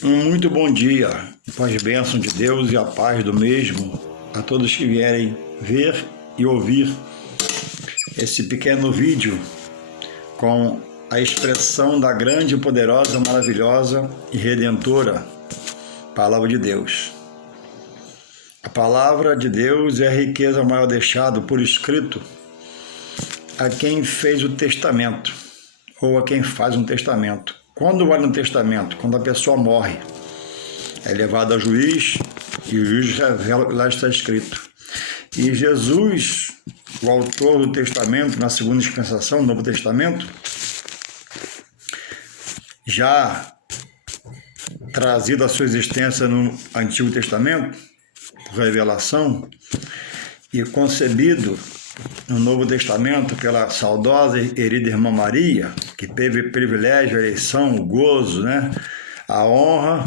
Muito bom dia, paz e bênção de Deus e a paz do mesmo a todos que vierem ver e ouvir esse pequeno vídeo com a expressão da grande, poderosa, maravilhosa e redentora Palavra de Deus. A Palavra de Deus é a riqueza maior deixado por escrito a quem fez o testamento ou a quem faz um testamento. Quando vai no testamento? Quando a pessoa morre. É levado a juiz e o juiz revela, lá está escrito. E Jesus, o autor do testamento, na segunda dispensação, no Novo Testamento, já trazido a sua existência no Antigo Testamento, por revelação, e concebido no Novo Testamento pela saudosa e querida irmã Maria, que teve privilégio, a eleição, o gozo, a honra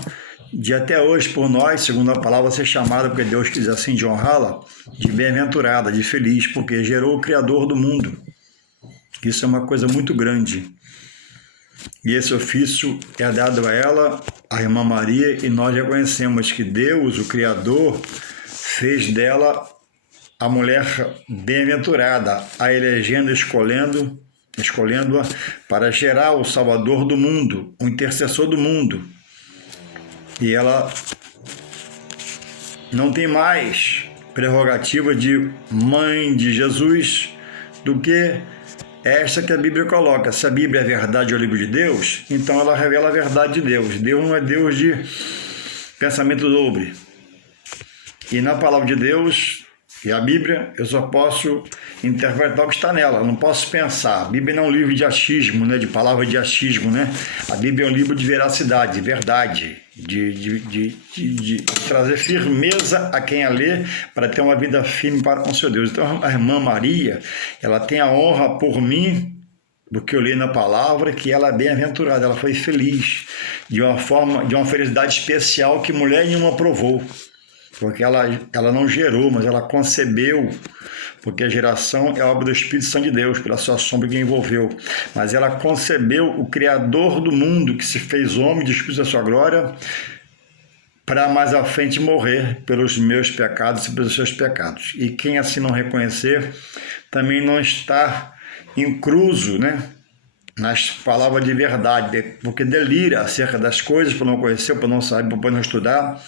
de até hoje por nós, segundo a palavra, ser chamada, porque Deus quis assim de honrá-la, de bem-aventurada, de feliz, porque gerou o Criador do mundo. Isso é uma coisa muito grande. E esse ofício é dado a ela, a irmã Maria, e nós reconhecemos que Deus, o Criador, fez dela a mulher bem-aventurada, a elegendo, escolhendo-a para gerar o Salvador do mundo, o intercessor do mundo. E ela não tem mais prerrogativa de mãe de Jesus do que esta que a Bíblia coloca. Se a Bíblia é verdade, é o livro de Deus, então ela revela a verdade de Deus. Deus não é Deus de pensamento dobre. E na palavra de Deus e a Bíblia, eu só posso interpretar o que está nela, eu não posso pensar. A Bíblia não é um livro de achismo, de palavra de achismo, A Bíblia é um livro de veracidade, de verdade, de trazer firmeza a quem a lê para ter uma vida firme para com seu Deus. Então, a irmã Maria, ela tem a honra por mim, do que eu li na palavra, que ela é bem-aventurada, ela foi feliz, de uma felicidade especial que mulher nenhuma provou. Porque ela não gerou, mas ela concebeu, porque a geração é obra do Espírito Santo de Deus, pela sua sombra que envolveu. Mas ela concebeu o Criador do mundo, que se fez homem, despiu da sua glória, para mais à frente morrer pelos meus pecados e pelos seus pecados. E quem assim não reconhecer, também não está incluso, nas palavras de verdade, porque delira acerca das coisas, por não conhecer, por não saber, por não estudar.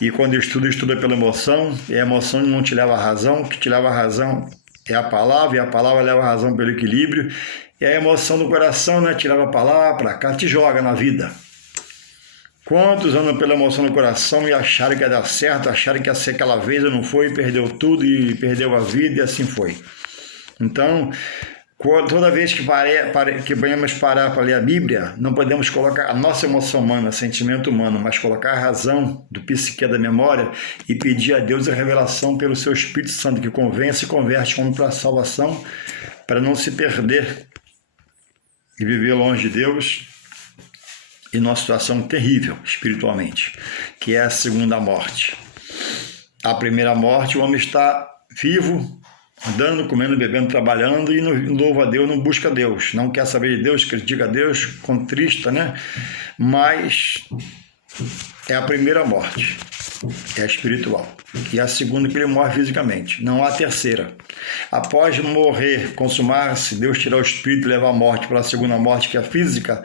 E quando estuda pela emoção, e a emoção não te leva à razão, o que te leva à razão é a palavra, e a palavra leva à razão pelo equilíbrio, e a emoção do coração, te leva para lá, para cá, te joga na vida. Quantos andam pela emoção do coração e acharam que ia dar certo, acharam que ia ser aquela vez, e não foi, perdeu tudo, e perdeu a vida, e assim foi. Então, toda vez que vamos parar para ler a Bíblia, não podemos colocar a nossa emoção humana, sentimento humano, mas colocar a razão do psique da memória e pedir a Deus a revelação pelo seu Espírito Santo, que convence e converte o homem para a salvação, para não se perder e viver longe de Deus e numa situação terrível espiritualmente, que é a segunda morte. A primeira morte, o homem está vivo, andando, comendo, bebendo, trabalhando e não louva a Deus, não busca Deus, não quer saber de Deus, critica a Deus, contrista, Mas é a primeira morte, é a espiritual. E a segunda que ele morre fisicamente, não há a terceira. Após morrer, consumar-se, Deus tirar o espírito e levar a morte para a segunda morte, que é a física,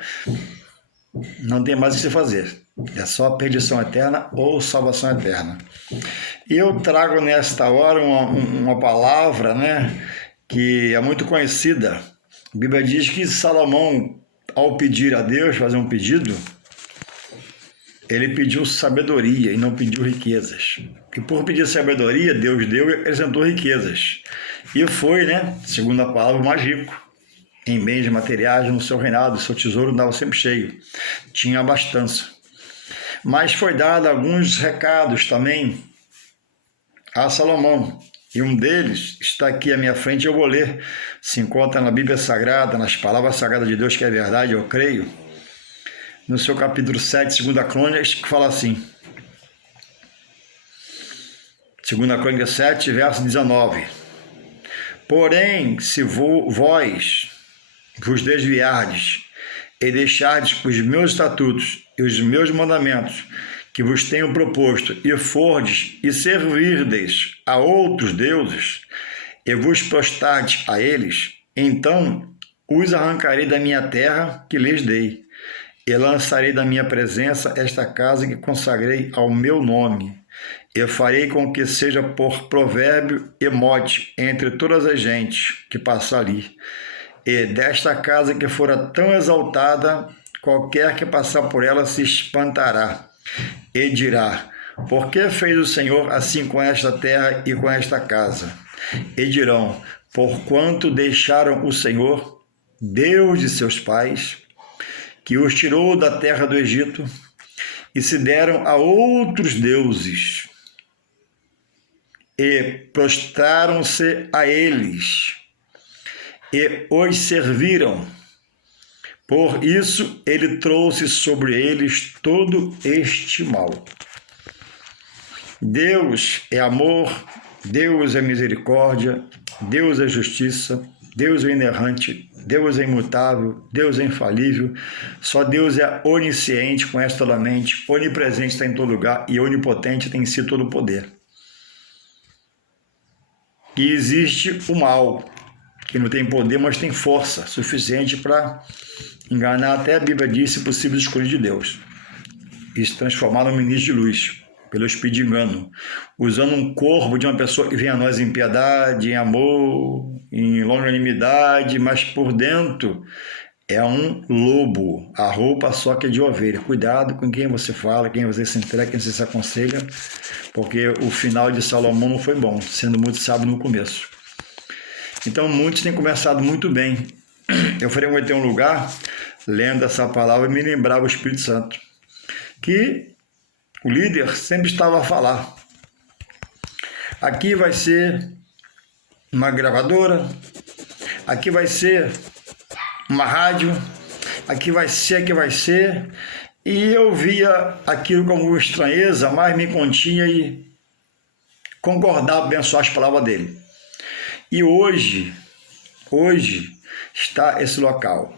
não tem mais o que se fazer. É só perdição eterna ou salvação eterna. E eu trago nesta hora uma palavra, que é muito conhecida. A Bíblia diz que Salomão, ao pedir a Deus, fazer um pedido, ele pediu sabedoria e não pediu riquezas. E por pedir sabedoria, Deus deu e acrescentou riquezas. E foi, segundo a palavra, mais rico em bens materiais no seu reinado, seu tesouro andava sempre cheio, tinha abastança. Mas foi dado alguns recados também a Salomão, e um deles está aqui à minha frente, eu vou ler, se encontra na Bíblia Sagrada, nas palavras sagradas de Deus, que é verdade, eu creio, no seu capítulo 7, 2 Crônicas, que fala assim, 2 Crônicas 7, verso 19, porém, se vós vos desviardes e deixardes os meus estatutos e os meus mandamentos, que vos tenho proposto, e fordes e servirdes a outros deuses, e vos prostardes a eles, então os arrancarei da minha terra que lhes dei, e lançarei da minha presença esta casa que consagrei ao meu nome. Eu farei com que seja por provérbio e mote entre todas as gentes que passam ali. E desta casa que fora tão exaltada, qualquer que passar por ela se espantará e dirá: por que fez o Senhor assim com esta terra e com esta casa? E dirão: porquanto deixaram o Senhor, Deus de seus pais, que os tirou da terra do Egito, e se deram a outros deuses, e prostraram-se a eles, e os serviram. Por isso ele trouxe sobre eles todo este mal. Deus é amor, Deus é misericórdia, Deus é justiça, Deus é inerrante, Deus é imutável, Deus é infalível. Só Deus é onisciente, com esta mente, onipresente, está em todo lugar, e onipotente, tem em si todo o poder. E existe o mal, que não tem poder, mas tem força suficiente para enganar, até a Bíblia diz, se possível, escolher de Deus, e se transformar no ministro de luz, pelo espírito de engano, usando um corpo de uma pessoa que vem a nós em piedade, em amor, em longanimidade, mas por dentro é um lobo, a roupa só que é de ovelha. Cuidado com quem você fala, quem você se entrega, quem você se aconselha, porque o final de Salomão não foi bom, sendo muito sábio no começo. Então muitos têm começado muito bem. Eu frequentei um lugar, lendo essa palavra, e me lembrava o Espírito Santo, que o líder sempre estava a falar: aqui vai ser uma gravadora, aqui vai ser uma rádio, aqui vai ser, e eu via aquilo com alguma estranheza, mas me continha e concordava, abençoar as palavras dele. E hoje está esse local,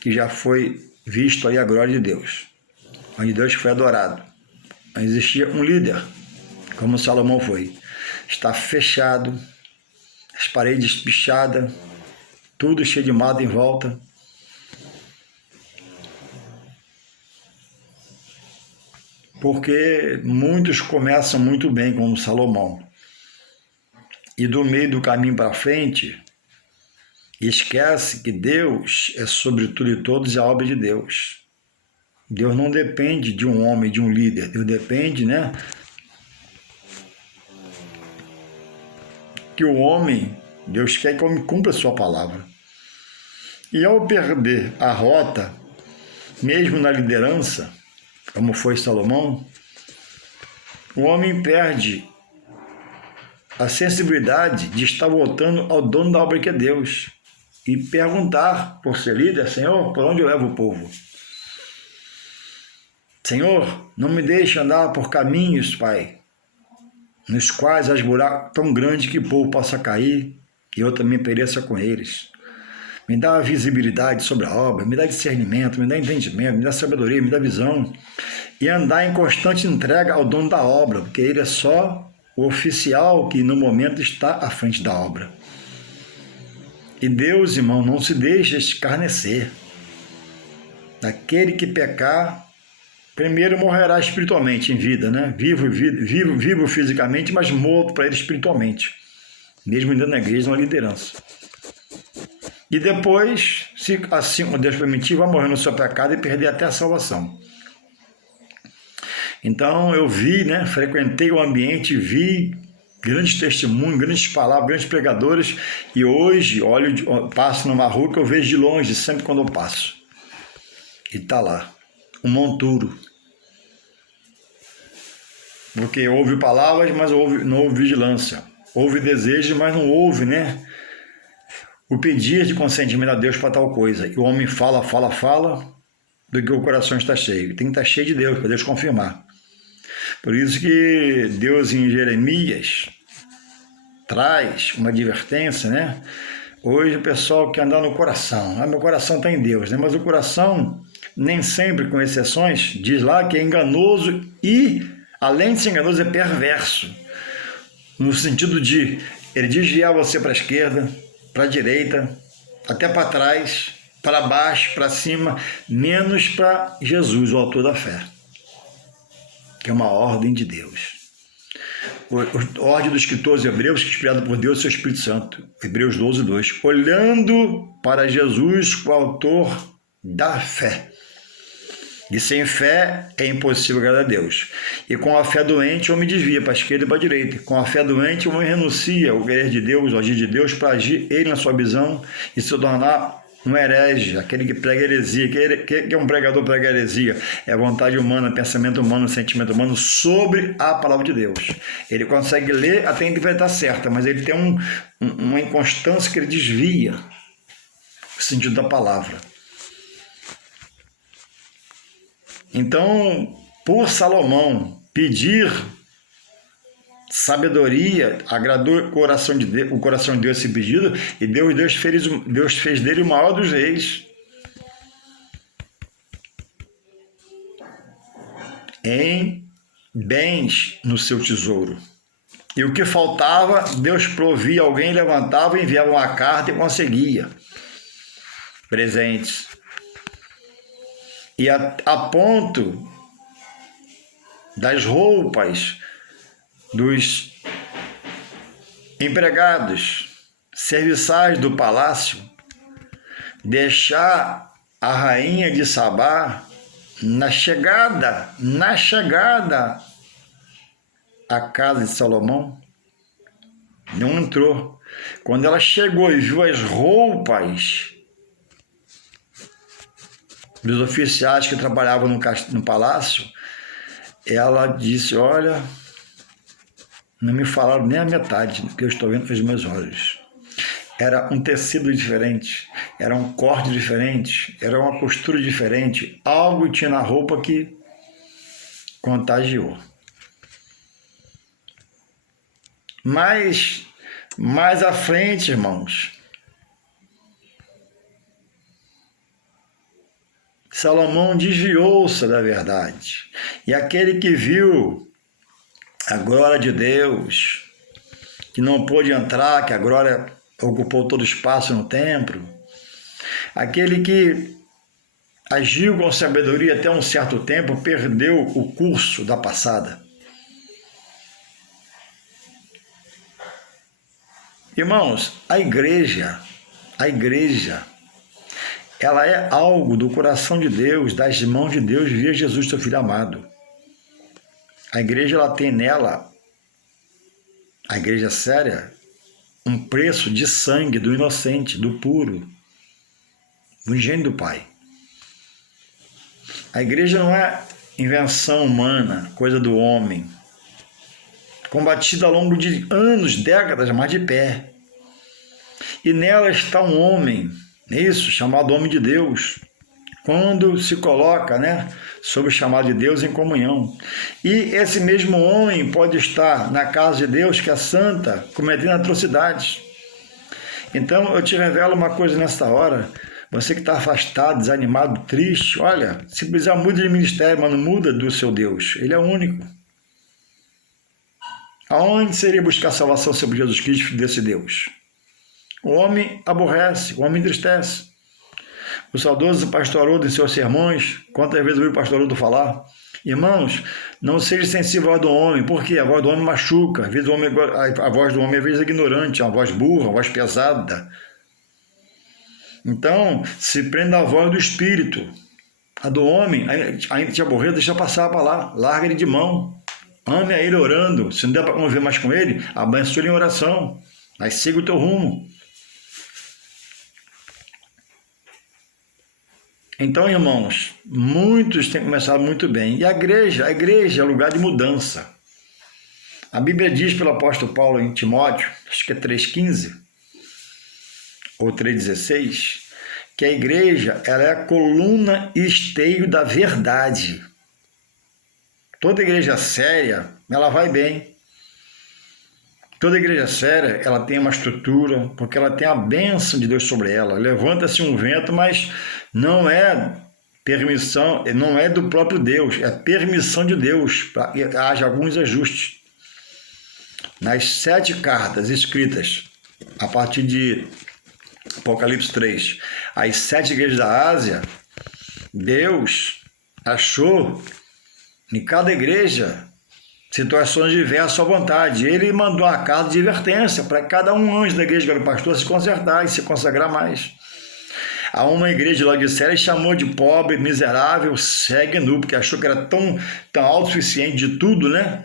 que já foi visto aí a glória de Deus, onde Deus foi adorado. Existia um líder, como Salomão foi. Está fechado, as paredes pichadas, tudo cheio de mato em volta. Porque muitos começam muito bem, como Salomão, e do meio do caminho para frente, esquece que Deus é sobre tudo e todos, e a obra de Deus. Deus não depende de um homem, de um líder. Deus depende, que o homem, Deus quer que o homem cumpra a sua palavra. E ao perder a rota, mesmo na liderança, como foi Salomão, o homem perde a sensibilidade de estar voltando ao dono da obra, que é Deus, e perguntar, por ser líder: Senhor, por onde eu levo o povo? Senhor, não me deixe andar por caminhos, Pai, nos quais as buracos tão grandes que o povo possa cair e eu também pereça com eles. Me dá visibilidade sobre a obra, me dá discernimento, me dá entendimento, me dá sabedoria, me dá visão, e andar em constante entrega ao dono da obra, porque ele é só o oficial que no momento está à frente da obra. E Deus, irmão, não se deixa escarnecer. Aquele que pecar, primeiro morrerá espiritualmente em vida, vivo fisicamente, mas morto para ele espiritualmente, mesmo dentro da igreja, na liderança. E depois, se assim o Deus permitir, vai morrer no seu pecado e perder até a salvação. Então eu vi, frequentei o ambiente, vi grandes testemunhos, grandes palavras, grandes pregadores, e hoje passo numa rua que eu vejo de longe, sempre quando eu passo. E está lá um monturo. Porque houve palavras, mas não houve vigilância. Houve desejo, mas não houve, o pedir de consentimento a Deus para tal coisa. E o homem fala, do que o coração está cheio. Tem que estar cheio de Deus, para Deus confirmar. Por isso que Deus, em Jeremias, traz uma advertência, Hoje o pessoal quer andar no coração. Meu coração está em Deus, né? Mas o coração, nem sempre, com exceções, diz lá que é enganoso e, além de ser enganoso, é perverso. No sentido de ele desviar você para a esquerda, para a direita, até para trás, para baixo, para cima, menos para Jesus, o autor da fé, que é uma ordem de Deus. A ordem dos escritores hebreus, que é inspirado por Deus e seu Espírito Santo. Hebreus 12, 2. Olhando para Jesus, o autor da fé. E sem fé é impossível agradar a Deus. E com a fé doente, o homem desvia para a esquerda e para a direita. Com a fé doente, o homem renuncia ao querer de Deus, ao agir de Deus, para agir ele na sua visão e se tornar um herege, aquele que prega heresia. Que é um pregador prega heresia? É vontade humana, pensamento humano, sentimento humano sobre a palavra de Deus. Ele consegue ler até interpretar certa, mas ele tem uma inconstância que ele desvia o sentido da palavra. Então, por Salomão pedir sabedoria, agradou o coração de Deus esse pedido, e Deus fez dele o maior dos reis. Em bens no seu tesouro. E o que faltava, Deus provia, alguém levantava, enviava uma carta e conseguia presentes. E a ponto das roupas dos empregados serviçais do palácio deixar a rainha de Sabá na chegada à casa de Salomão, não entrou. Quando ela chegou e viu as roupas dos oficiais que trabalhavam no palácio, ela disse: olha, não me falaram nem a metade do que eu estou vendo com os meus olhos. Era um tecido diferente, era um corte diferente, era uma costura diferente, algo tinha na roupa que contagiou. Mas, mais à frente, irmãos, Salomão desviou-se da verdade. E aquele que viu a glória de Deus, que não pôde entrar, que a glória ocupou todo o espaço no templo, aquele que agiu com sabedoria até um certo tempo, perdeu o curso da passada. Irmãos, a igreja, ela é algo do coração de Deus, das mãos de Deus, via Jesus, seu Filho amado. A igreja, ela tem nela, a igreja séria, um preço de sangue do inocente, do puro, do engenho do Pai. A igreja não é invenção humana, coisa do homem, combatida ao longo de anos, décadas, mas de pé. E nela está um homem, isso, chamado homem de Deus, quando se coloca, sob o chamado de Deus em comunhão. E esse mesmo homem pode estar na casa de Deus, que é santa, cometendo atrocidades. Então eu te revelo uma coisa nesta hora: você que está afastado, desanimado, triste, olha, se precisar muda de ministério, mas não muda do seu Deus, ele é único. Aonde seria buscar salvação sobre Jesus Cristo desse Deus? O homem aborrece, o homem entristece. O saudoso pastor Haroldo, em seus sermões, quantas vezes ouviu o pastor Haroldo falar? Irmãos, não seja sensível à voz do homem, porque a voz do homem machuca. Às vezes a voz do homem às vezes é ignorante, é uma voz burra, uma voz pesada. Então, se prenda à voz do Espírito. A do homem, ainda te aborrer, deixa passar para lá, larga ele de mão. Ame a ele orando. Se não der para conviver mais com ele, abençoe ele em oração. Mas siga o teu rumo. Então, irmãos, muitos têm começado muito bem. E a igreja é lugar de mudança. A Bíblia diz pelo apóstolo Paulo em Timóteo, acho que é 3,15 ou 3,16, que a igreja ela é a coluna e esteio da verdade. Toda igreja séria, ela vai bem. Toda igreja séria, ela tem uma estrutura, porque ela tem a bênção de Deus sobre ela. Levanta-se um vento, mas não é permissão, não é do próprio Deus, é permissão de Deus para que haja alguns ajustes. Nas 7 cartas escritas a partir de Apocalipse 3, as 7 igrejas da Ásia, Deus achou em cada igreja situações diversas à vontade. Ele mandou uma carta de advertência para cada um anjo da igreja, que era o pastor, se consertar e se consagrar mais. A uma igreja de Laodiceia ele chamou de pobre, miserável, cego e nu, porque achou que era tão autossuficiente de tudo, né?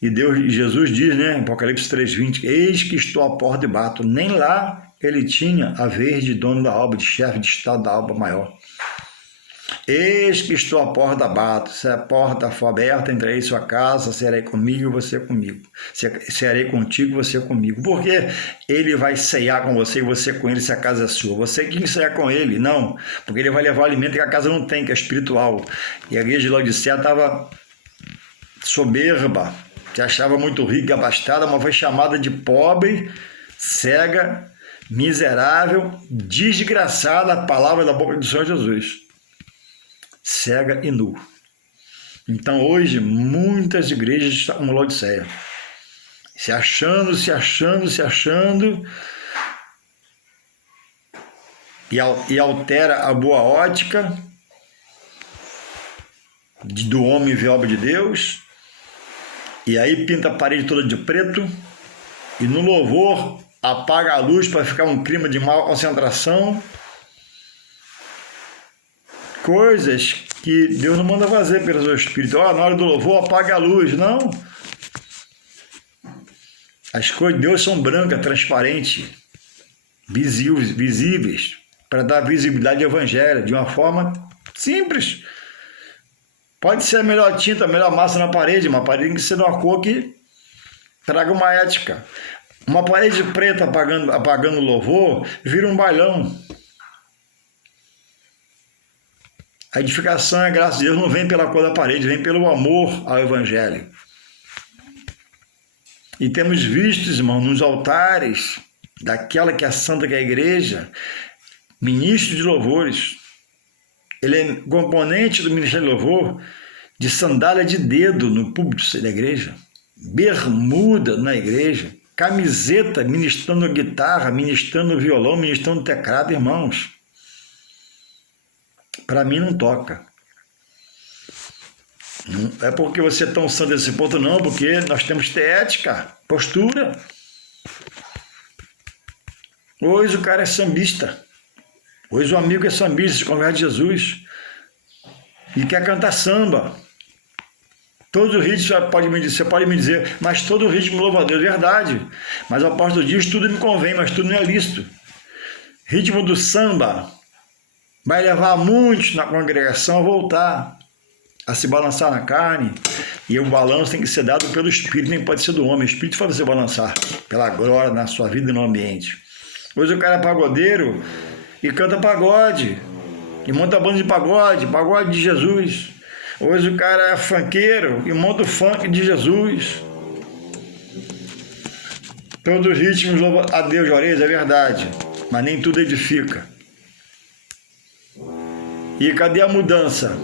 E Jesus diz, né, em Apocalipse 3:20, eis que estou à porta e bato. Nem lá ele tinha a vez de dono da alma, de chefe de estado da alma maior. Eis que estou à porta, bato. Se a porta for aberta, entrarei em sua casa, serei comigo, você comigo. Serei contigo, você comigo. Porque ele vai ceiar com você e você com ele, se a casa é sua. Você que ceiar com ele, não. Porque ele vai levar o alimento que a casa não tem, que é espiritual. E a igreja de Laodiceia estava soberba, se achava muito rica e abastada, mas foi chamada de pobre, cega, miserável, desgraçada, a palavra da boca do Senhor Jesus. Cega e nu. Então hoje muitas igrejas estão como Laodiceia, se achando e altera a boa ótica do homem ver a obra de Deus, e aí pinta a parede toda de preto, e no louvor apaga a luz para ficar um clima de maior concentração. Coisas que Deus não manda fazer pelo seu Espírito. Na hora do louvor apaga a luz. Não. As coisas de Deus são brancas, transparentes, visíveis, para dar visibilidade ao Evangelho, de uma forma simples. Pode ser a melhor tinta, a melhor massa na parede, uma parede tem que ser de uma cor que traga uma ética. Uma parede preta apagando o louvor vira um bailão. A edificação, a graça de Deus, não vem pela cor da parede, vem pelo amor ao Evangelho. E temos visto, irmão, nos altares daquela que é santa, que é a igreja, ministro de louvores. Ele é componente do ministério de louvor, de sandália de dedo no púlpito da igreja, bermuda na igreja, camiseta ministrando guitarra, ministrando violão, ministrando teclado, irmãos. Para mim não toca. Não é porque você é tão santo desse ponto, não, porque nós temos que ter ética, postura. Hoje o cara é sambista. Hoje o amigo é sambista, se converte a Jesus e quer cantar samba. Todo ritmo você pode me dizer, mas todo ritmo louva a Deus, verdade. Mas o apóstolo diz, tudo me convém, mas tudo não é lícito. Ritmo do samba vai levar muitos na congregação a voltar, a se balançar na carne, e o balanço tem que ser dado pelo Espírito, nem pode ser do homem. O Espírito faz você balançar pela glória na sua vida e no ambiente. Hoje o cara é pagodeiro e canta pagode, e monta banda de pagode de Jesus. Hoje o cara é funkeiro e monta o funk de Jesus. Todos os ritmos louvam a Deus, Juarez, é verdade, mas nem tudo edifica. E cadê a mudança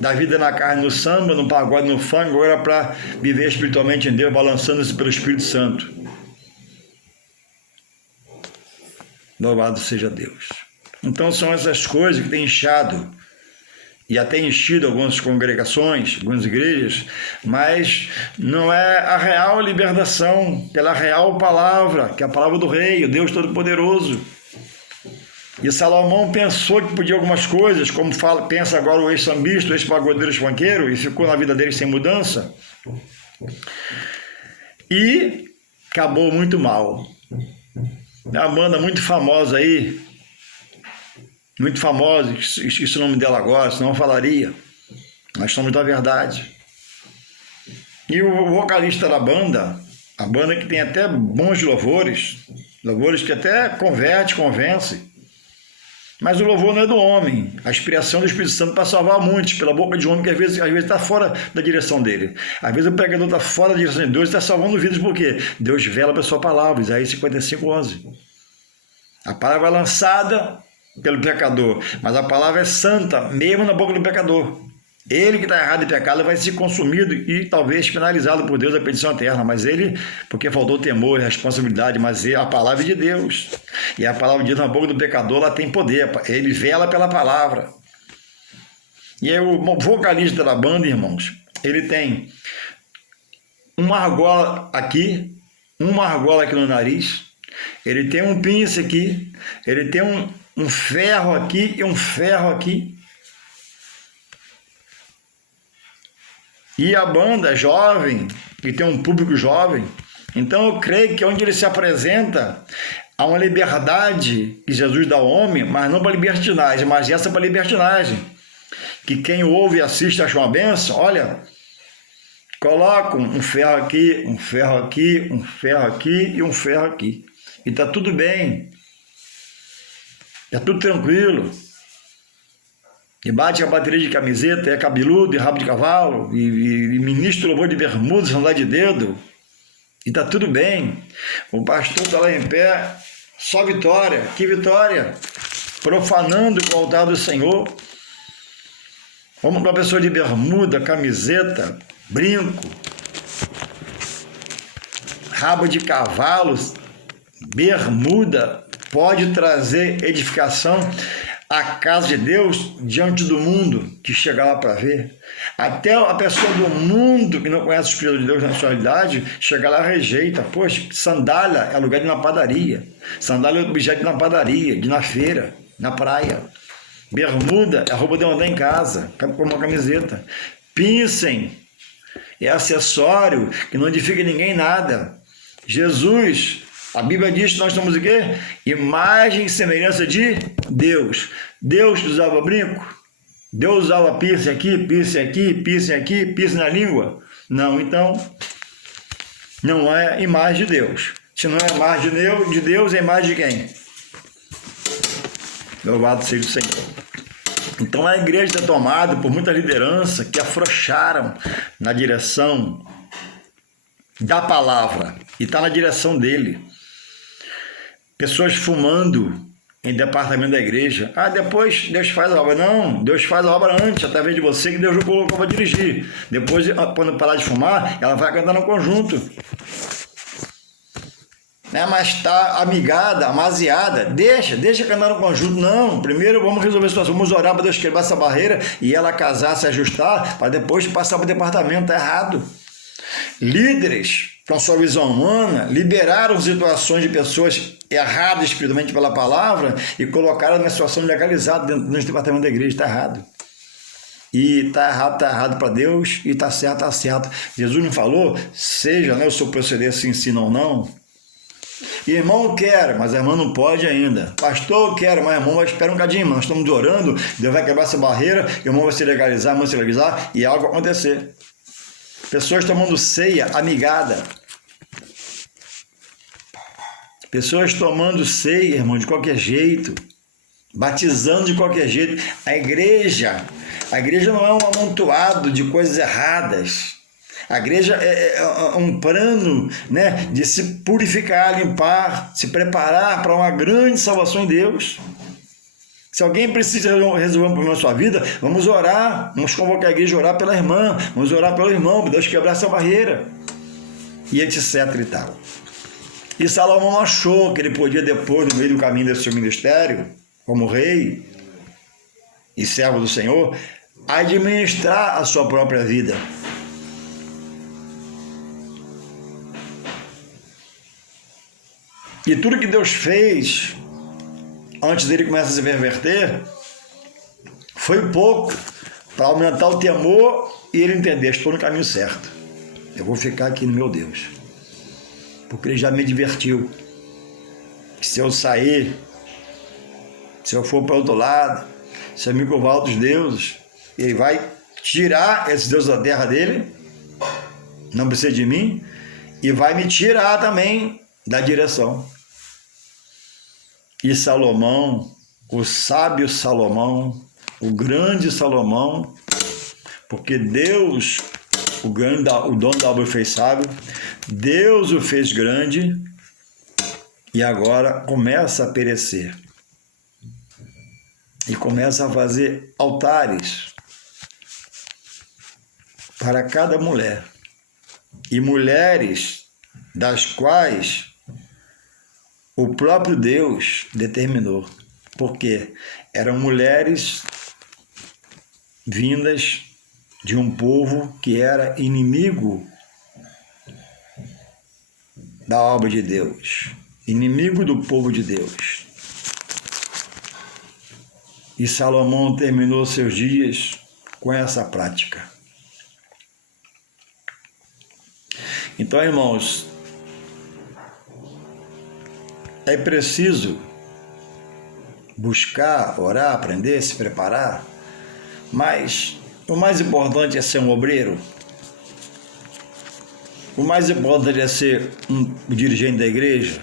da vida na carne, no samba, no pagode, no funk, agora para viver espiritualmente em Deus, balançando-se pelo Espírito Santo? Louvado seja Deus. Então são essas coisas que têm inchado e até enchido algumas congregações, algumas igrejas, mas não é a real libertação pela real palavra, que é a palavra do Rei, o Deus Todo-Poderoso. E Salomão pensou que podia algumas coisas, como pensa agora o ex-sambista, o ex-pagodeiro, funkeiro, e ficou na vida dele sem mudança. E acabou muito mal. É uma banda muito famosa aí, muito famosa, esqueci o nome dela agora, senão eu falaria. Nós somos da verdade. E o vocalista da banda, a banda que tem até bons louvores que até convence, Mas o louvor não é do homem. A inspiração do Espírito Santo para salvar muitos, pela boca de um homem que às vezes está fora da direção dele. Às vezes o pregador está fora da direção de Deus e está salvando vidas porque Deus vela para a sua palavra. Isaías 55:11. A palavra é lançada pelo pecador, mas a palavra é santa, mesmo na boca do pecador. Ele que está errado em pecado vai ser consumido e talvez finalizado por Deus a petição eterna, mas ele, porque faltou temor e responsabilidade, mas a palavra é de Deus. E a palavra de Deus na boca do pecador, ela tem poder, ele vela pela palavra. E aí o vocalista da banda, irmãos, ele tem uma argola aqui no nariz, ele tem um pince aqui, ele tem um ferro aqui e um ferro aqui. E a banda é jovem, e tem um público jovem, então eu creio que onde ele se apresenta, há uma liberdade que Jesus dá ao homem, mas não para libertinagem, mas essa para libertinagem. Que quem ouve e assiste acha uma benção, olha, coloca um ferro aqui, um ferro aqui, um ferro aqui e um ferro aqui. E está tudo bem, está tudo tranquilo. E bate a bateria de camiseta, é cabeludo, e rabo de cavalo, e ministra o louvor de bermuda, sandália de dedo, e está tudo bem. O pastor está lá em pé, só vitória. Que vitória? Profanando o altar do Senhor. Vamos para uma pessoa de bermuda, camiseta, brinco, rabo de cavalo, bermuda, pode trazer edificação à casa de Deus diante do mundo que chega lá para ver. Até a pessoa do mundo que não conhece o Espírito de Deus na sua realidade, chega lá e rejeita. Poxa, sandália é lugar de ir na padaria. Sandália é objeto de ir na padaria, de ir na feira, na praia. Bermuda é roupa de andar em casa, com uma camiseta. Pincem é acessório que não edifica ninguém nada. Jesus, a Bíblia diz que nós somos o quê? Imagem e semelhança de Deus. Deus usava brinco? Deus usava piercing aqui, piercing aqui, piercing aqui, piercing na língua? Não, então não é imagem de Deus. Se não é imagem de Deus, é imagem de quem? Louvado seja o Senhor. Então a igreja está tomada por muita liderança que afrouxaram na direção da palavra e está na direção dele. Pessoas fumando em departamento da igreja. Ah, depois Deus faz a obra. Não, Deus faz a obra antes, através de você, que Deus o colocou para dirigir. Depois, quando parar de fumar, ela vai cantar no conjunto. Mas está amigada, amaziada, deixa cantar no conjunto. Não, primeiro vamos resolver a situação, vamos orar para Deus quebrar essa barreira e ela casar, se ajustar, para depois passar para o departamento. Está errado. Líderes, com sua visão humana, liberaram situações de pessoas erradas espiritualmente pela palavra e colocaram na situação legalizada dentro do departamento da igreja. Está errado. E está errado para Deus, e está certo, está certo. Jesus não falou, seja o seu proceder se ensina ou não. Irmão quer, mas a irmã não pode ainda. Pastor quer, mas a irmã vai esperar um cadinho. Nós estamos orando, Deus vai quebrar essa barreira, o irmão vai se legalizar, a irmã vai se legalizar e algo vai acontecer. Pessoas tomando ceia amigada. Pessoas tomando ceia, irmão, de qualquer jeito. Batizando de qualquer jeito. A igreja não é um amontoado de coisas erradas. A igreja é um plano, né, de se purificar, limpar, se preparar para uma grande salvação em Deus. Se alguém precisa resolver um problema na sua vida, vamos orar, vamos convocar a igreja a orar pela irmã, vamos orar pelo irmão, para Deus quebrar essa barreira, e etc e tal. E Salomão achou que ele podia depois, no meio do caminho desse seu ministério, como rei e servo do Senhor, administrar a sua própria vida. E tudo que Deus fez antes dele começar a se perverter foi pouco para aumentar o temor e ele entender: estou no caminho certo, eu vou ficar aqui no meu Deus, porque ele já me divertiu. Se eu sair, se eu for para outro lado, se eu me curvar a outros deuses, ele vai tirar esses deuses da terra dele, não precisa de mim, e vai me tirar também da direção. E Salomão o sábio Salomão, o grande Salomão, porque Deus, o dono da obra o fez sábio, Deus o fez grande e agora começa a perecer. E começa a fazer altares para cada mulher. E mulheres das quais o próprio Deus determinou. Porque eram mulheres vindas de um povo que era inimigo da obra de Deus, inimigo do povo de Deus. E Salomão terminou seus dias com essa prática. Então, irmãos, é preciso buscar, orar, aprender, se preparar, mas o mais importante é ser um obreiro. O mais importante é ser um dirigente da igreja.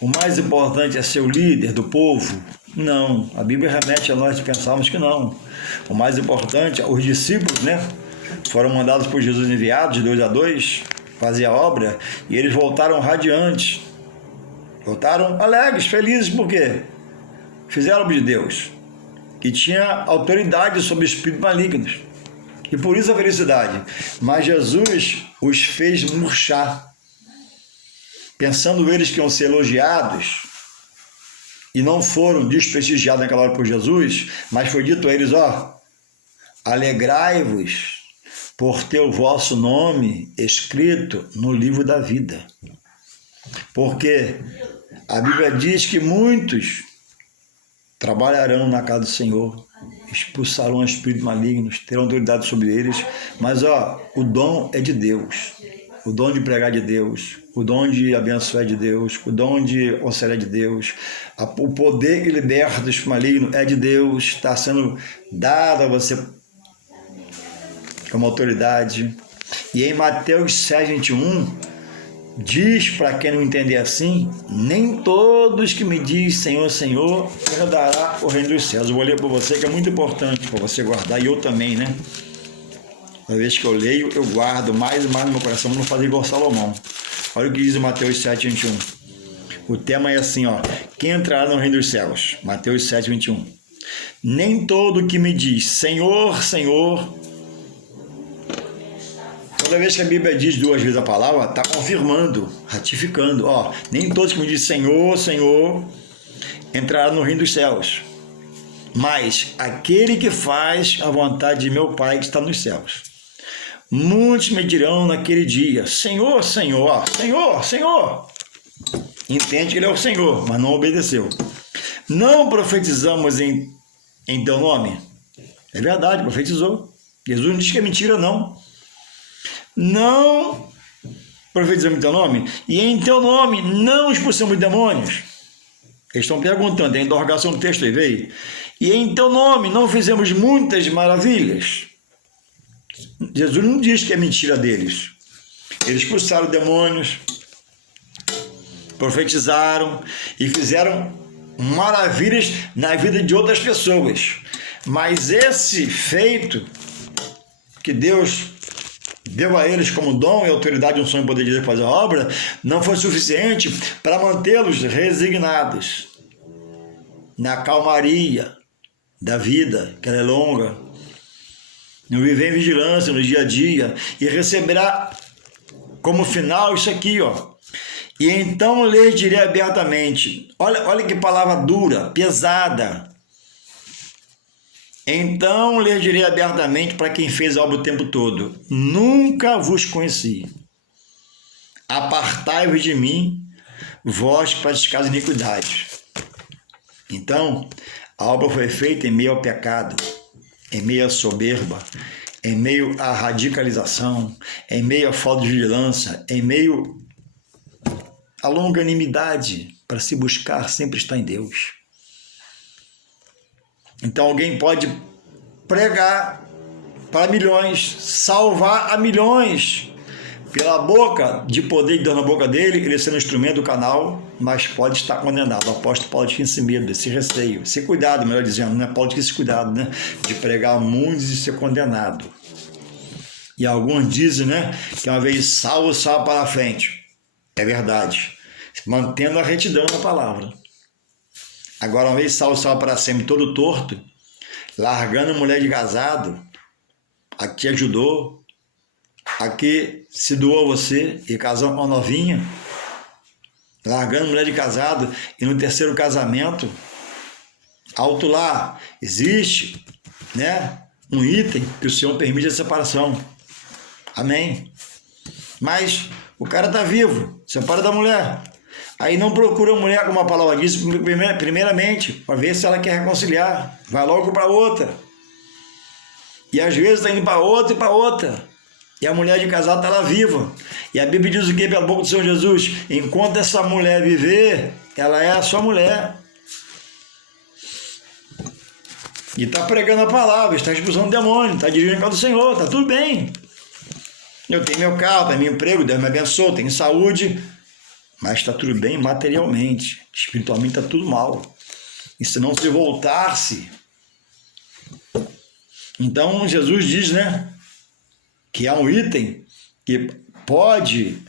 O mais importante é ser o líder do povo. Não, a Bíblia remete a nós de pensarmos que não. O mais importante, os discípulos, foram mandados por Jesus enviados de 2 a 2, fazer a obra, e eles voltaram radiantes. Voltaram alegres, felizes, por quê? Fizeram a obra de Deus, que tinha autoridade sobre espíritos malignos. E por isso a felicidade. Mas Jesus os fez murchar, pensando eles que iam ser elogiados, e não foram desprestigiados naquela hora por Jesus, mas foi dito a eles, alegrai-vos por ter o vosso nome escrito no livro da vida. Porque a Bíblia diz que muitos trabalharão na casa do Senhor, expulsarão espíritos malignos, terão autoridade sobre eles, mas o dom é de Deus. O dom de pregar é de Deus, o dom de abençoar é de Deus, o dom de auxiliar é de Deus, o poder que liberta dos malignos é de Deus, está sendo dado a você como autoridade. E em Mateus 7:21, diz, para quem não entender assim, nem todos que me diz Senhor, Senhor, herdará o reino dos céus. Eu vou ler para você, que é muito importante para você guardar, e eu também, Cada vez que eu leio, eu guardo mais e mais no meu coração, não fazer igual Salomão. Olha o que diz em Mateus 7:21. O tema é assim, quem entrará no reino dos céus? Mateus 7:21. Nem todo que me diz Senhor, Senhor. Toda vez que a Bíblia diz 2 vezes a palavra, está confirmando, ratificando. Nem todos que me dizem Senhor, Senhor, entrará no reino dos céus, mas aquele que faz a vontade de meu Pai que está nos céus. Muitos me dirão naquele dia, Senhor, Senhor, Senhor, Senhor. Entende que ele é o Senhor, mas não obedeceu. Não profetizamos em teu nome? É verdade, profetizou. Jesus não diz que é mentira, não. Não profetizamos em teu nome? E em teu nome não expulsamos demônios? Eles estão perguntando, tem interrogação no texto aí, veio. E em teu nome não fizemos muitas maravilhas? Jesus não diz que é mentira deles. Eles expulsaram demônios, profetizaram e fizeram maravilhas na vida de outras pessoas. Mas esse feito que Deus deu a eles como dom e autoridade, unção e poder de Deus fazer a obra, não foi suficiente para mantê-los resignados na calmaria da vida, que ela é longa, não viver em vigilância no dia a dia, e receberá como final isso aqui, E então lhes direi abertamente, olha que palavra dura, pesada. Então lhes direi abertamente para quem fez a obra o tempo todo, nunca vos conheci. Apartai-vos de mim, vós que praticais iniquidades. Então, a obra foi feita em meio ao pecado, em meio à soberba, em meio à radicalização, em meio à falta de vigilância, em meio à longanimidade para se buscar sempre estar em Deus. Então alguém pode pregar para milhões, salvar a milhões, Pela boca de poder e dor na boca dele, ele sendo instrumento do canal, mas pode estar condenado. O apóstolo Paulo tinha esse medo, esse receio, esse cuidado, melhor dizendo, né? Paulo tinha esse cuidado, né? De pregar muitos e ser condenado. E alguns dizem, né? Que uma vez salvo, salvo para a frente. É verdade. Mantendo a retidão na palavra. Agora, uma vez salvo, salvo para sempre, todo torto, largando mulher de casado, a que te ajudou, a que se doou a você e casou com uma novinha, largando mulher de casado e no terceiro casamento, alto lá, existe, né, um item que o Senhor permite a separação. Amém? Mas o cara está vivo, separa da mulher. Aí não procura a mulher, como a palavra diz, primeiramente, para ver se ela quer reconciliar. Vai logo para outra. E às vezes está indo para outra e para outra. E a mulher de casado está lá viva. E a Bíblia diz o que pela boca do Senhor Jesus? Enquanto essa mulher viver, ela é a sua mulher. E está pregando a palavra, está expulsando demônio, está dirigindo a casa do Senhor, está tudo bem. Eu tenho meu carro, tenho meu emprego, Deus me abençoou, tenho saúde, mas está tudo bem materialmente, espiritualmente está tudo mal. E se não se voltar-se. Então Jesus diz, né, que há um item que pode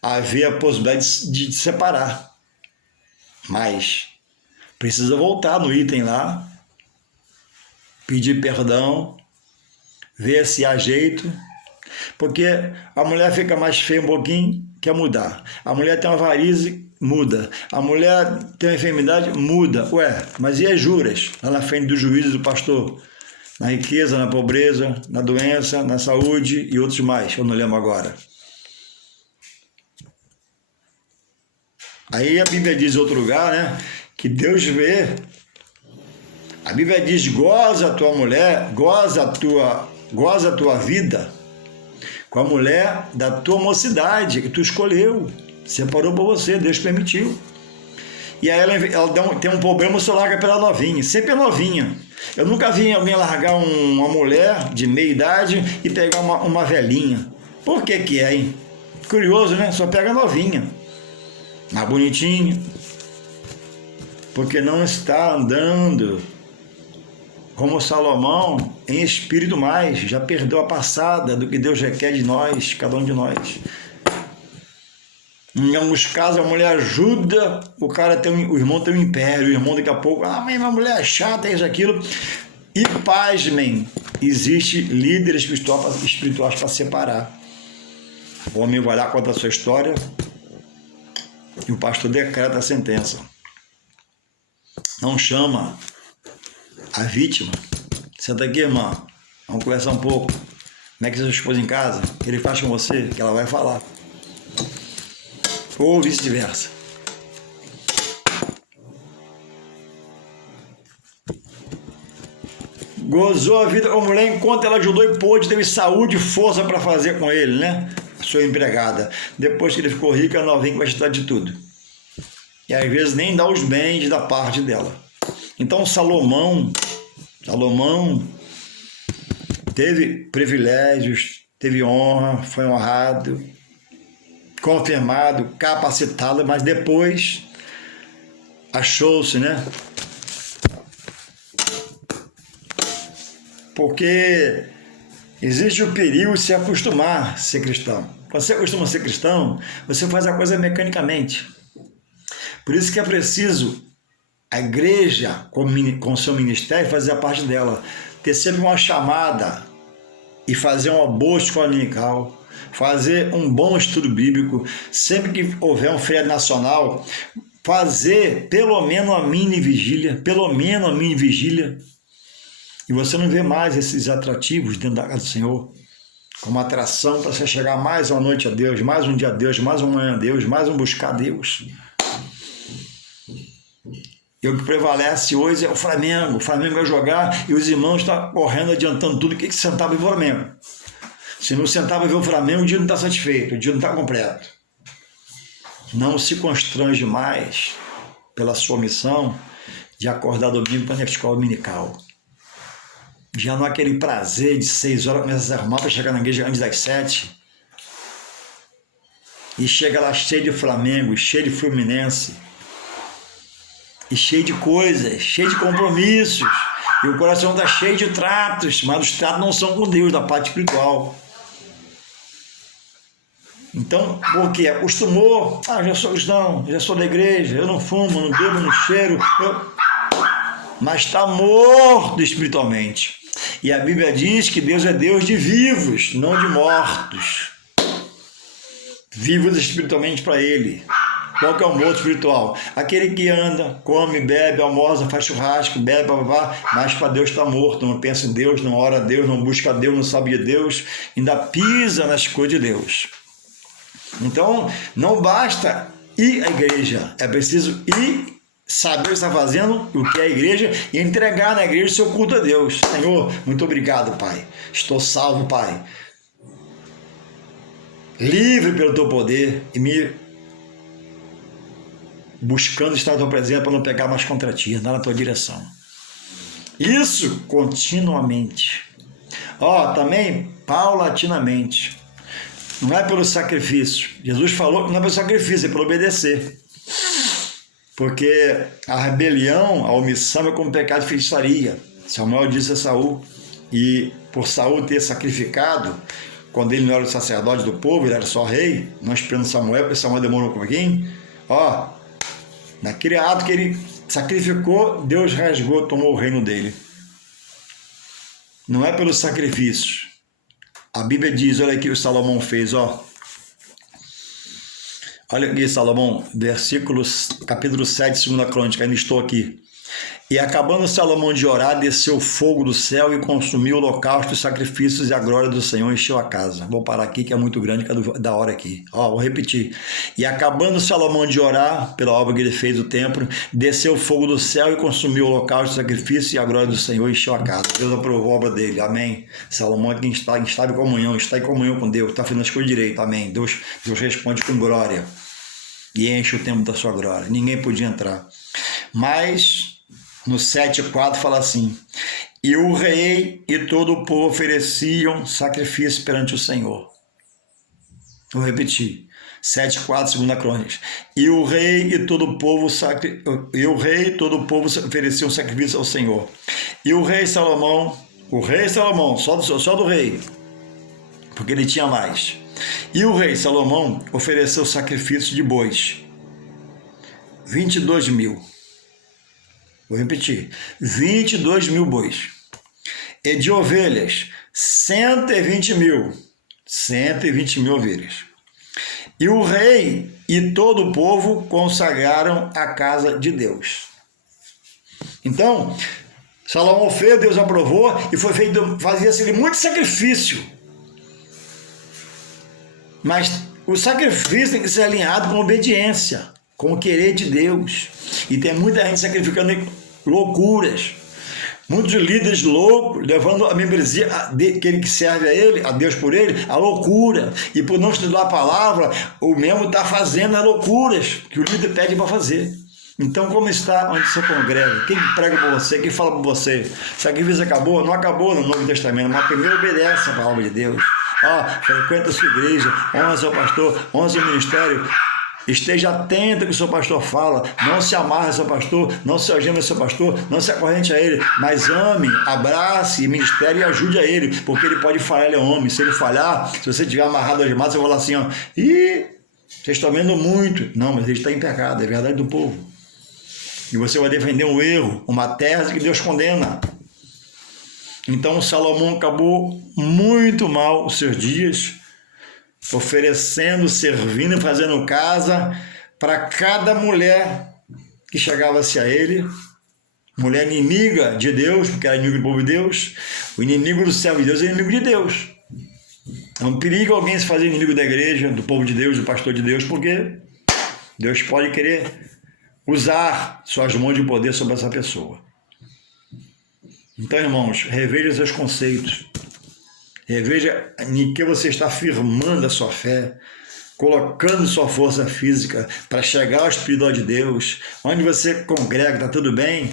haver a possibilidade de separar, mas precisa voltar no item lá, pedir perdão, ver se há jeito. Porque a mulher fica mais feia um pouquinho, quer mudar. A mulher tem uma varize, muda. A mulher tem uma enfermidade, muda. Ué, mas e as juras? Lá na frente do juízo do pastor? Na riqueza, na pobreza, na doença, na saúde e outros mais, eu não lembro agora. Aí a Bíblia diz em outro lugar, né? Que Deus vê. A Bíblia diz, goza a tua mulher, goza a tua vida com a mulher da tua mocidade, que tu escolheu, separou para você, Deus permitiu. E aí ela tem um problema, você larga pela novinha, sempre é novinha. Eu nunca vi alguém largar uma mulher de meia idade e pegar uma velhinha. Por que que é, hein? Curioso, né? Só pega novinha, mais bonitinha, porque não está andando como Salomão, em espírito mais, já perdeu a passada do que Deus requer de nós, cada um de nós. Em alguns casos, a mulher ajuda, o irmão tem um império, o irmão daqui a pouco, mas minha mulher é chata, isso, aquilo. E pasmem, existe líderes espirituais para separar. O homem vai lá, conta a sua história, e o pastor decreta a sentença. Não chama a vítima. Senta aqui, irmã, vamos conversar um pouco. Como é que sua esposa em casa? O que ele faz com você? Que ela vai falar. Ou vice-versa. Gozou a vida com a mulher enquanto ela ajudou e pôde, teve saúde e força para fazer com ele, né? Sua empregada. Depois que ele ficou rico, a novinha vai te dar de tudo. E às vezes nem dá os bens da parte dela. Então Salomão teve privilégios, teve honra, foi honrado, confirmado, capacitado, mas depois achou-se, né? Porque existe o perigo de se acostumar a ser cristão. Quando você acostuma a ser cristão, você faz a coisa mecanicamente. Por isso que é preciso a igreja, com seu ministério, fazer a parte dela. Ter sempre uma chamada e fazer uma boa escola dominical, fazer um bom estudo bíblico. Sempre que houver um feriado nacional, fazer pelo menos uma mini vigília, E você não vê mais esses atrativos dentro da casa do Senhor, como atração para você chegar mais uma noite a Deus, mais um dia a Deus, mais uma manhã a Deus, mais um buscar a Deus. E o que prevalece hoje é o Flamengo. O Flamengo vai jogar e os irmãos estão correndo, adiantando tudo. O que sentava e ver o Flamengo? Se não sentava e ver o Flamengo, o dia não está satisfeito, o dia não está completo. Não se constrange mais pela sua missão de acordar domingo para ir na escola dominical. Já não há aquele prazer de 6 horas começar a se arrumar para chegar na igreja antes das 7. e chega lá cheio de Flamengo, cheio de Fluminense, e cheio de coisas, cheio de compromissos, e o coração está cheio de tratos, mas os tratos não são com Deus, da parte espiritual. Então, porque acostumou, já sou cristão, já sou da igreja, eu não fumo, não bebo, não cheiro, mas está morto espiritualmente. E a Bíblia diz que Deus é Deus de vivos, não de mortos. Vivos espiritualmente para Ele. Qual que é o morto espiritual? Aquele que anda, come, bebe, almoça, faz churrasco, bebe, babá, mas para Deus está morto, não pensa em Deus, não ora a Deus, não busca a Deus, não sabe de Deus, ainda pisa nas coisas de Deus. Então, não basta ir à igreja, é preciso ir, saber o que está fazendo, o que é a igreja, e entregar na igreja o seu culto a Deus. Senhor, muito obrigado, Pai. Estou salvo, Pai. Livre pelo Teu poder e me buscando estar na Tua presença para não pegar mais contra Ti, andar na Tua direção. Isso continuamente. Também paulatinamente. Não é pelo sacrifício. Jesus falou que não é pelo sacrifício, é pelo obedecer. Porque a rebelião, a omissão é como pecado de feitiçaria. Samuel disse a Saul, e por Saul ter sacrificado, quando ele não era o sacerdote do povo, ele era só rei, não esperando Samuel, porque Samuel demorou um pouquinho, naquele ato que ele sacrificou, Deus rasgou, tomou o reino dele. Não é pelo sacrifício. A Bíblia diz, olha aqui o que Salomão fez, Olha aqui, Salomão, capítulo 7, 2 Crônica, ainda estou aqui. E acabando Salomão de orar, desceu fogo do céu e consumiu o holocausto, os sacrifícios, e a glória do Senhor encheu a casa. Vou parar aqui, que é muito grande, que é da hora aqui. Vou repetir. E acabando Salomão de orar, pela obra que ele fez do templo, desceu fogo do céu e consumiu o holocausto, os sacrifícios, e a glória do Senhor encheu a casa. Deus aprovou a obra dele. Amém. Salomão é quem está em comunhão, está em comunhão com Deus, está fazendo as coisas direito. Amém. Deus responde com glória. E enche o templo da sua glória. Ninguém podia entrar. Mas, no 7,4 fala assim: e o rei e todo o povo ofereciam sacrifício perante o Senhor. Vou repetir. 7,4, 2 Crônicas. E o rei e todo o povo ofereciam sacrifício ao Senhor. E o rei Salomão, só do rei, porque ele tinha mais. E o rei Salomão ofereceu sacrifício de bois, 22.000. Vou repetir, 22.000 bois. E de ovelhas, 120.000. 120.000 ovelhas. E o rei e todo o povo consagraram a casa de Deus. Então, Salomão fez, Deus aprovou, e foi feito, fazia-se muito sacrifício. Mas o sacrifício tem que ser alinhado com obediência, com o querer de Deus. E tem muita gente sacrificando loucuras. Muitos líderes loucos, levando a membresia daquele que serve a ele, a Deus por ele, a loucura. E por não estudar a palavra, o mesmo está fazendo as loucuras que o líder pede para fazer. Então, como está onde você congrega? Quem prega por você? Quem fala por você? O sacrifício acabou? Não acabou no Novo Testamento, mas primeiro obedece a palavra de Deus. Frequenta a sua igreja, honra seu pastor, honra seu ministério. Esteja atento ao que o seu pastor fala. Não se amarre ao seu pastor, não se algeme ao seu pastor, não se acorrente a ele, mas ame, abrace o ministério e ajude a ele, porque ele pode falhar, ele é homem. Se ele falhar, se você estiver amarrado às matas, você vai falar assim, vocês estão vendo muito. Não, mas ele está em pecado, é verdade do povo. E você vai defender um erro, uma terra que Deus condena. Então Salomão acabou muito mal os seus dias, oferecendo, servindo e fazendo casa para cada mulher que chegava-se a ele, mulher inimiga de Deus, porque era inimigo do povo de Deus. O inimigo do servo de Deus é inimigo de Deus. É um perigo alguém se fazer inimigo da igreja, do povo de Deus, do pastor de Deus, porque Deus pode querer usar suas mãos de poder sobre essa pessoa. Então, irmãos, reveja seus conceitos. Reveja em que você está firmando a sua fé, colocando sua força física para chegar ao Espírito de Deus. Onde você congrega, está tudo bem?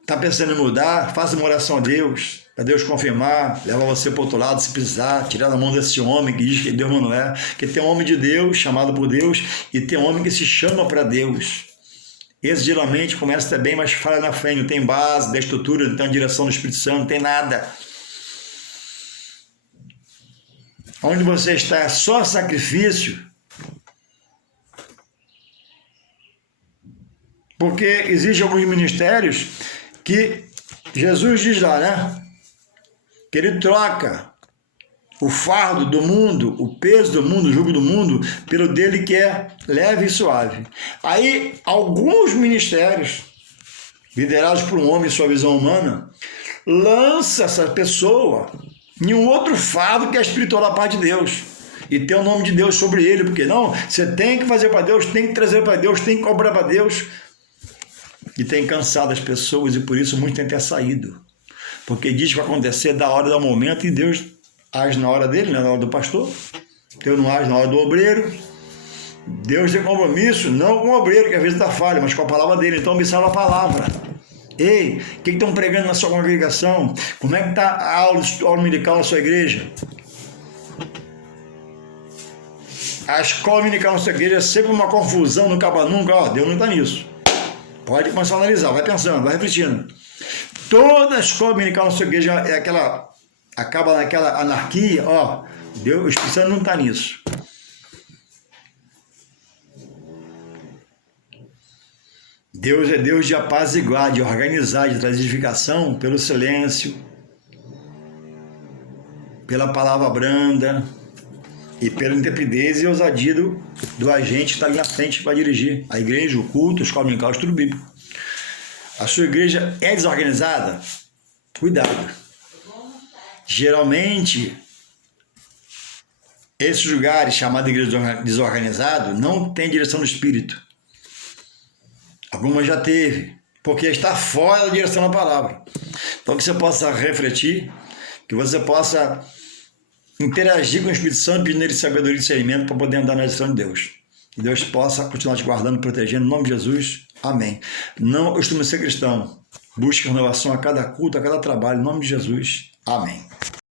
Está pensando em mudar? Faça uma oração a Deus. para Deus confirmar, levar você para o outro lado se precisar, tirar da mão desse homem que diz que Deus não é. Porque tem um homem de Deus, chamado por Deus, e tem um homem que se chama para Deus. Esse geralmente começa até bem, mas falha na frente, não tem base, não tem estrutura, não tem direção do Espírito Santo, não tem nada. Onde você está é só sacrifício, porque existem alguns ministérios que Jesus diz lá, né? Que ele troca o fardo do mundo, o peso do mundo, o jugo do mundo, pelo dele que é leve e suave. Aí, alguns ministérios, liderados por um homem em sua visão humana, lança essa pessoa em um outro fardo que é espiritual da parte de Deus. E tem o nome de Deus sobre ele, porque não, você tem que fazer para Deus, tem que trazer para Deus, tem que cobrar para Deus. E tem cansado as pessoas e por isso muitos têm até saído. Porque diz que vai acontecer da hora, do momento, e Deus age na hora dele, né? Na hora do pastor. Deus não age na hora do obreiro. Deus tem compromisso, não com o obreiro, que às vezes está falha, mas com a palavra dele. Então observa a palavra. Ei, o que estão pregando na sua congregação? Como é que está a aula dominical na sua igreja? A escola dominical na sua igreja é sempre uma confusão, não acaba nunca. Ó, Deus não está nisso. Pode começar a analisar, vai pensando, vai refletindo. Toda a escola dominical na sua igreja é aquela, acaba naquela anarquia, ó, Deus, o Espírito Santo não está nisso. Deus é Deus de apaziguar, de organizar, de trazer edificação pelo silêncio, pela palavra branda e pela intrepidez e ousadia do agente que está ali na frente para dirigir a igreja, o culto, a escola dominical, o estudo bíblico. A sua igreja é desorganizada? Cuidado. Geralmente, esses lugares chamados de igreja desorganizado não tem direção do Espírito. Algumas já teve, porque está fora da direção da palavra. Então que você possa refletir, que você possa interagir com o Espírito Santo, pedindo ele sabedoria e discernimento para poder andar na direção de Deus. Que Deus possa continuar te guardando, protegendo, em nome de Jesus. Amém. Não costume ser cristão. Busque renovação a cada culto, a cada trabalho, em nome de Jesus. Amém.